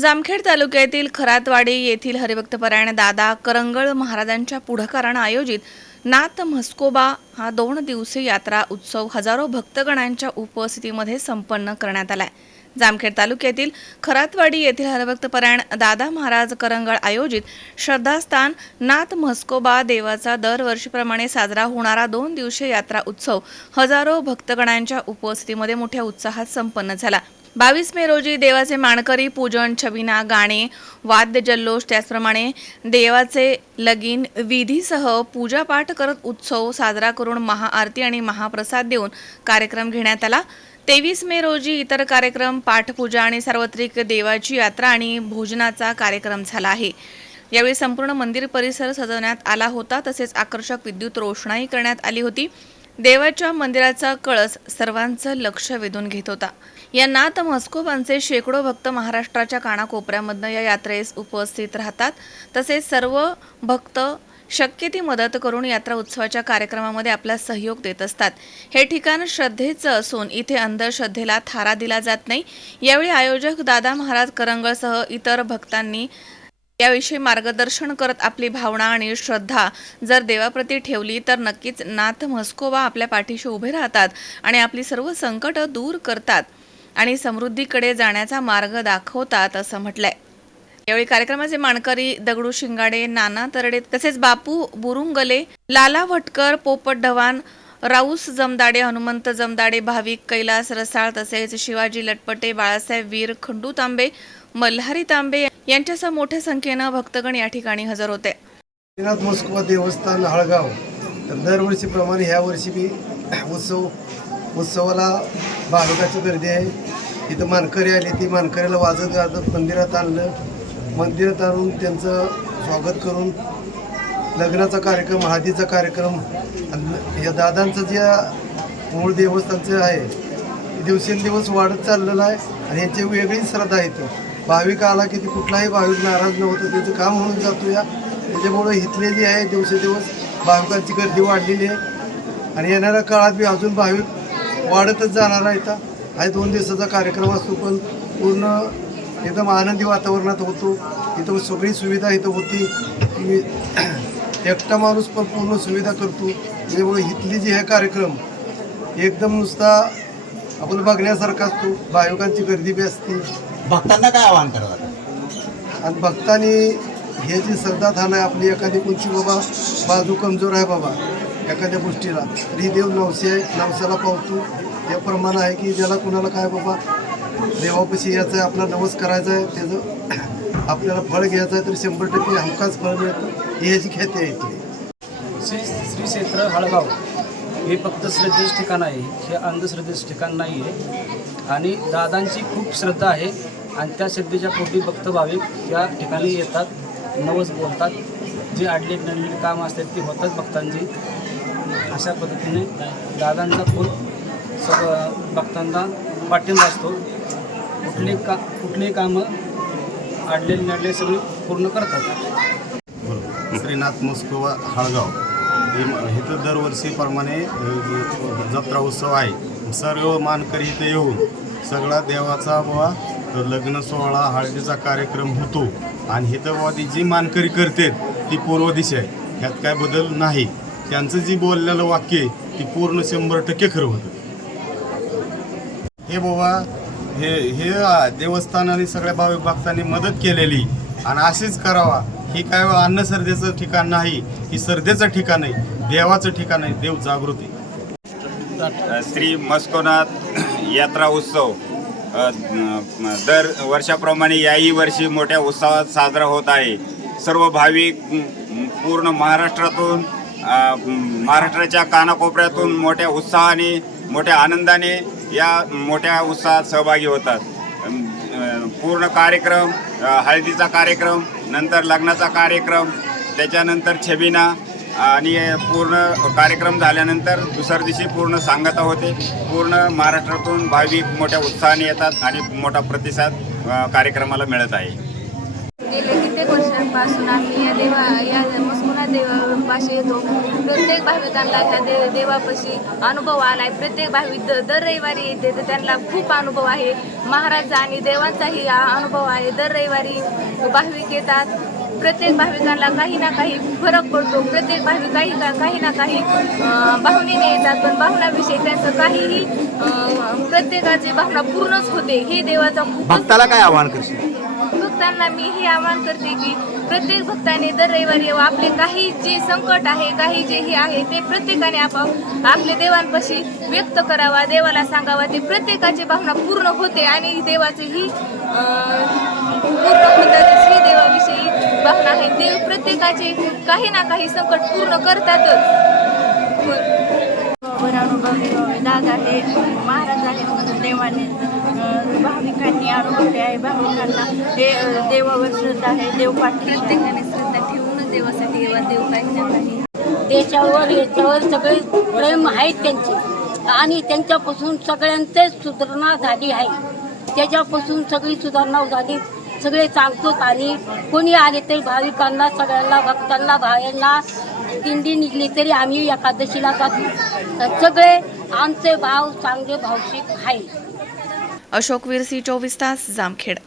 जामखेड तालुक्यातील खरातवाडी येथील हरिभक्तपरायण दादा करंगळ महाराजांच्या पुढाकारानं आयोजित नाथ म्हस्कोबा हा दोन दिवसीय यात्रा उत्सव हजारो भक्तगणांच्या उपस्थितीमध्ये संपन्न करण्यात आलाय. जामखेड तालुक्यातील खरातवाडी येथील हरिभक्तपरायण दादा महाराज करंगळ आयोजित श्रद्धास्थान नाथ म्हस्कोबा देवाचा दरवर्षीप्रमाणे साजरा होणारा दोन दिवसीय यात्रा उत्सव हजारो भक्तगणांच्या उपस्थितीमध्ये मोठ्या उत्साहात संपन्न झाला. बावीस मे रोजी देवाचे माणकरी पूजन छबिना गाणे वाद्य जल्लोष त्याचप्रमाणे देवाचे लगीन विधीसह पूजापाठ करत उत्सव साजरा करून महाआरती आणि महाप्रसाद देऊन कार्यक्रम घेण्यात आला. तेवीस मे रोजी इतर कार्यक्रम पाठपूजा आणि सार्वत्रिक देवाची यात्रा आणि भोजनाचा कार्यक्रम झाला आहे. यावेळी संपूर्ण मंदिर परिसर सजवण्यात आला होता तसेच आकर्षक विद्युत रोषणाई करण्यात आली होती. देवाच्या मंदिराचा कळस सर्वांचं लक्ष वेधून घेत होता. या नाथ मस्कोबांचे शेकडो भक्त महाराष्ट्राच्या कानाकोपऱ्यामधनं या यात्रेस उपस्थित राहतात. तसेच सर्व भक्त शक्य ती मदत करून यात्रा उत्सवाच्या कार्यक्रमामध्ये आपला सहयोग देत असतात. हे ठिकाण श्रद्धेचं असून इथे अंधश्रद्धेला थारा दिला जात नाही. यावेळी आयोजक दादा महाराज करंगळसह इतर भक्तांनी याविषयी मार्गदर्शन करत आपली भावना आणि श्रद्धा जर देवाप्रती ठेवली तर नक्कीच नाथ म्हस्कोबा आपल्या पाठीशी उभे राहतात आणि आपली सर्व संकट दूर करतात आणि समृद्धीकडे जाण्याचा मार्ग दाखवतात असं म्हटलंय. यावेळी कार्यक्रमाचे मानकरी दगडू शिंगाडे नाना तरडे तसेच बापू बुरुंगले लाला भटकर पोपट ढवान राऊस जमदाडे हनुमंत जमदाडे भाविक कैलास रसाळ तसेच शिवाजी लटपटे बाळासाहेब वीर खंडू तांबे मल्हारी तांबे यांच्यासह मोठ्या संख्येनं भक्तगण या ठिकाणी हजर होते. मोस्कोबा देवस्थान हळगाव. तर दरवर्षीप्रमाणे ह्या वर्षी बी उत्सव उत्सवाला भाविकाची गर्दी आहे. इथं मानकरी आली ती मानकरीला वाजत गाजत मंदिरात आणलं. मंदिरात आणून त्यांचं स्वागत करून लग्नाचा कार्यक्रम हळदीचा कार्यक्रम या दादांचं जे मूळ देवस्थानचं आहे दिवसेंदिवस वाढत चाललेलं आहे आणि ह्याची वेगळी श्रद्धा आहे इथं. भाविक आला की ते कुठलाही भाविक नाराज नव्हतं त्याचं काम होऊन जातो या त्याच्यामुळं इथले जे आहे दिवसेदिवस भाविकांची गर्दी वाढलेली आहे. आणि येणाऱ्या काळात बी अजून भाविक वाढतच जाणार आहे इथं हा दोन दिवसाचा कार्यक्रम असतो पण पूर्ण एकदम आनंदी वातावरणात होतो. इथं सगळी सुविधा इथं होती. एकटा माणूस पण पूर्ण सुविधा करतो. त्याच्यामुळे इथली जी आहे कार्यक्रम एकदम नुसता आपण बघण्यासारखा असतो. भाविकांची गर्दी बी असते. भक्तांना काय आवाहन करतात आणि भक्तांनी हे जी श्रद्धास्थान आहे आपली एखादी कोणची बाबा बाजू कमजोर आहे बाबा एखाद्या गोष्टीला. तर ही देव नवसे आहे नवसाला पावतो. याप्रमाणे आहे की ज्याला कुणाला काय बाबा देवापाशी यायचं आहे आपला नवस करायचा आहे त्याचं आपल्याला फळ घ्यायचं आहे तर शंभर टक्के हमखास फळ मिळतं. ही ह्याची ख्याती आहे इथली श्री श्री क्षेत्र हळगाव. हे फक्त श्रद्धेचं ठिकाण आहे हे अंधश्रद्धेचं ठिकाण नाही आहे आणि दादांची खूप श्रद्धा आहे. आणि त्या श्रद्धेच्या पोटी भक्त भाविक या ठिकाणी येतात नवस बोलतात. जे आडले नडलेली कामं असतात ती होतात भक्तांची. अशा पद्धतीने दादांचा खूप सगळं भक्तांना पाठिंबा असतो. कुठली का कुठलीही कामं आडलेली नडले सगळी पूर्ण करतात. श्रीनाथ मस्कोवा हळगाव. हे इथं दरवर्षीप्रमाणे जत्रा उत्सव आहे सर्व मानकरी इथे येऊन सगळा देवाचा तर लग्न सोहळा हळदीचा कार्यक्रम होतो. आणि हितवादी जी मानकरी करते ती पूर्व दिशा आहे. ह्यात काय बदल नाही. त्यांचं जी बोललेलं वाक्य आहे ती पूर्ण शंभर टक्के खरं होतं. हे बाबा हे हे देवस्थानाने सगळ्या भाविक भक्तांनी मदत केलेली. आणि अशीच करावा. ही काय अन्न सर्देचं ठिकाण नाही ही सर्देचं ठिकाण आहे. देवाचं ठिकाण आहे. देव जागृती श्री मस्कोनाथ यात्रा उत्सव. दर वर्षाप्रमाणे याही वर्षी मोठ्या उत्साहात साजरा होत आहे. सर्व भाविक पूर्ण महाराष्ट्रातून महाराष्ट्राच्या कानाकोपऱ्यातून मोठ्या उत्साहाने मोठ्या आनंदाने या मोठ्या उत्साहात सहभागी होतात. पूर्ण कार्यक्रम हळदीचा कार्यक्रम नंतर लग्नाचा कार्यक्रम त्याच्यानंतर छबिना आणि पूर्ण कार्यक्रम झाल्यानंतर दुसऱ्या दिवशी पूर्ण सांगता होते पूर्ण महाराष्ट्रातून भाविक मोठ्या उत्साहाने येतात आणि मोठा प्रतिसाद कार्यक्रमाला मिळत आहे. गेले कित्येक वर्षांपासून आम्ही या देवा या मस्कुना देवापाशी येतो. प्रत्येक भाविकांना त्या दे देवापाशी अनुभव आलाय. प्रत्येक भाविक द- दर रविवारी येते तर त्यांना खूप अनुभव आहे. महाराजचा आणि देवांचाही अनुभव आहे. दर रविवारी भाविक येतात. प्रत्येक भाविकांना काही ना काही फरक पडतो. प्रत्येक भाविक काही ना काही ना काही भावनेने येतात. पण भावनाविषयी त्यांचं काहीही प्रत्येकाची भावना पूर्णच होते. हे देवाचा भक्ताला काय आवाहन करशील? भक्तांना मी हे आवाहन करते की प्रत्येक भक्ताने दर रविवारी यावं. आपले काही जे संकट आहे काही जे हे आहे ते प्रत्येकाने आप आपले देवांपाशी व्यक्त करावा देवाला सांगावा. ते प्रत्येकाची भावना पूर्ण होते आणि देवाचे ही पूर्ण ही देवाविषयी भावना आहे देव प्रत्येकाचे काही ना काही संकट पूर्ण करतातच. वर अनुभव दादा हे महाराज आहे म्हणून देवाने भाविकांनी अनुभवले आहे. भाविकांना हे अं, देवावर श्रद्धा आहे देव आहे. प्रत्येकाने श्रद्धा ठेवूनच देवासाठी देवा देव काही ना काही देशावर याच्यावर सगळे प्रेम आहेत त्यांचे. आणि त्यांच्यापासून सगळ्यांचे सुधारणा झाली आहे. त्याच्यापासून सगळी सुधारणा झाली. सगळे सांगतो आणि कोणी आले तरी भाविकांना सगळ्यांना भक्तांना भावांना दिंडी निघली तरी आम्ही एकादशीला जातो. सगळे आमचे भाव चांगले भावशिक आहे. अशोक विरसी चोवीस तास जामखेड.